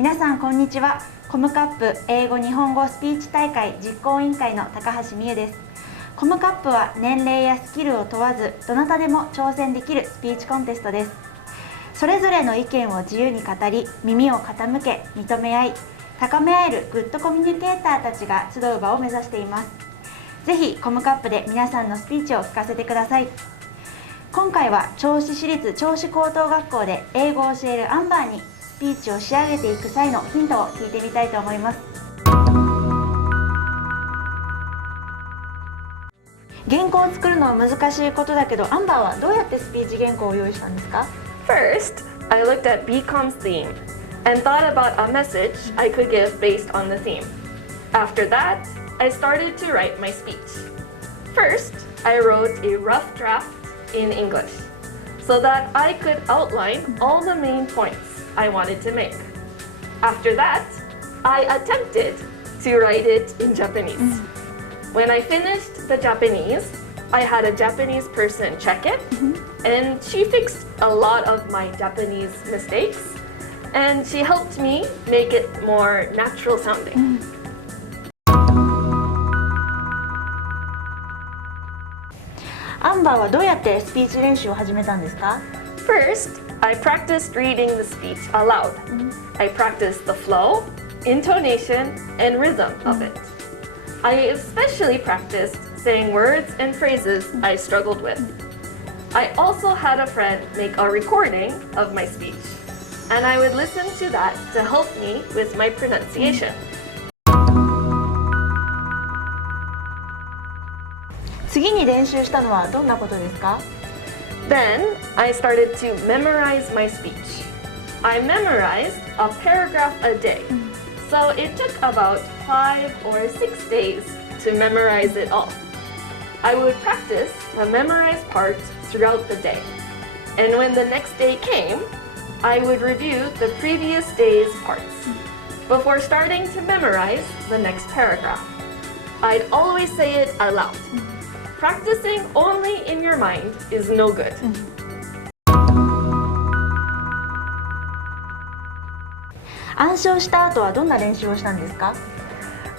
皆さんこんにちは。コムカップ英語日本語スピーチ大会実行委員会の高橋美優です。コムカップは年齢やスキルを問わずどなたでも挑戦できるスピーチコンテストです。それぞれの意見を自由に語り、耳を傾け認め合い、高め合えるグッドコミュニケーターたちが集う場を目指しています。ぜひコムカップで皆さんのスピーチを聞かせてください。今回は銚子市立銚子高等学校で英語を教えるアンバーにスピーチを仕上げていく際のヒントを聞いてみたいと思います。原稿を作るのは難しいことだけど、アンバーはどうやってスピーチ原稿を用意したんですか？ First, I looked at BeCOM's theme and thought about a message I could give based on the theme. After that, I started to write my speech. First, I wrote a rough draft in English so that I could outline all the main points I wanted to make. After that, I attempted to write it in Japanese. When I finished the Japanese, I had a Japanese person check it, and she fixed a lot of my Japanese mistakes, and she helped me make it more natural sounding. アンバーはどうやってスピーチ練習を始めたんですか？ First, I practiced reading the speech aloud. I practiced the flow, intonation, and rhythm of it. I especially practiced saying words and phrases I struggled with. I also had a friend make a recording of my speech, and I would listen to that to help me with my pronunciation. 次に練習したのはどんなことですか？ Then, I started to memorize my speech. I memorized a paragraph a day, so it took about 5 or 6 days to memorize it all. I would practice the memorized part throughout the day, and when the next day came, I would review the previous day's parts before starting to memorize the next paragraph. I'd always say it aloud. Practicing only in your mind is no good. 暗唱した後はどんな練習をしたんですか？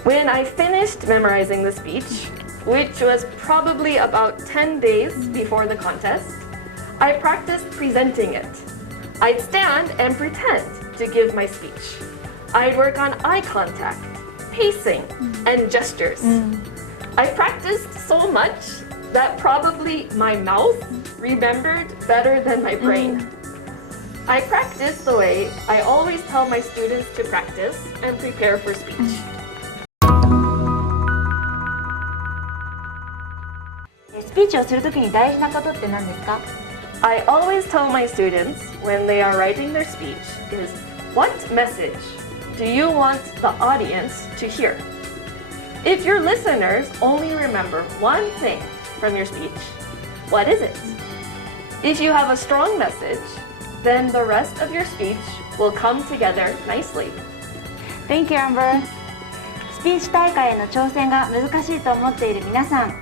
When I finished memorizing the speech, which was probably about 10 days before the contest, I practiced presenting it. I'd stand and pretend to give my speech. I'd work on eye contact, pacing, and gestures. I practiced so much that probably my mouth remembered better than my brain. I practiced the way I always tell my students to practice and prepare for speech. スピーチをするときに大事なことって何ですか？ I always tell my students when they are writing their speech is, what message do you want the audience to hear? If your listeners only remember one thing from your speech, what is it? If you have a strong message, then the rest of your speech will come together nicely. Thank you, Amber. スピーチ大会への挑戦が難しいと思っている皆さん、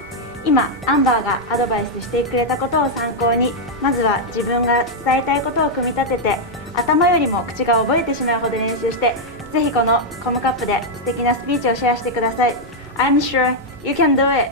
今、アンバーがアドバイスしてくれたことを参考に、まずは自分が伝えたいことを組み立てて、頭よりも口が覚えてしまうほど練習して、ぜひこのコムカップで素敵なスピーチをシェアしてください。I'm sure you can do it!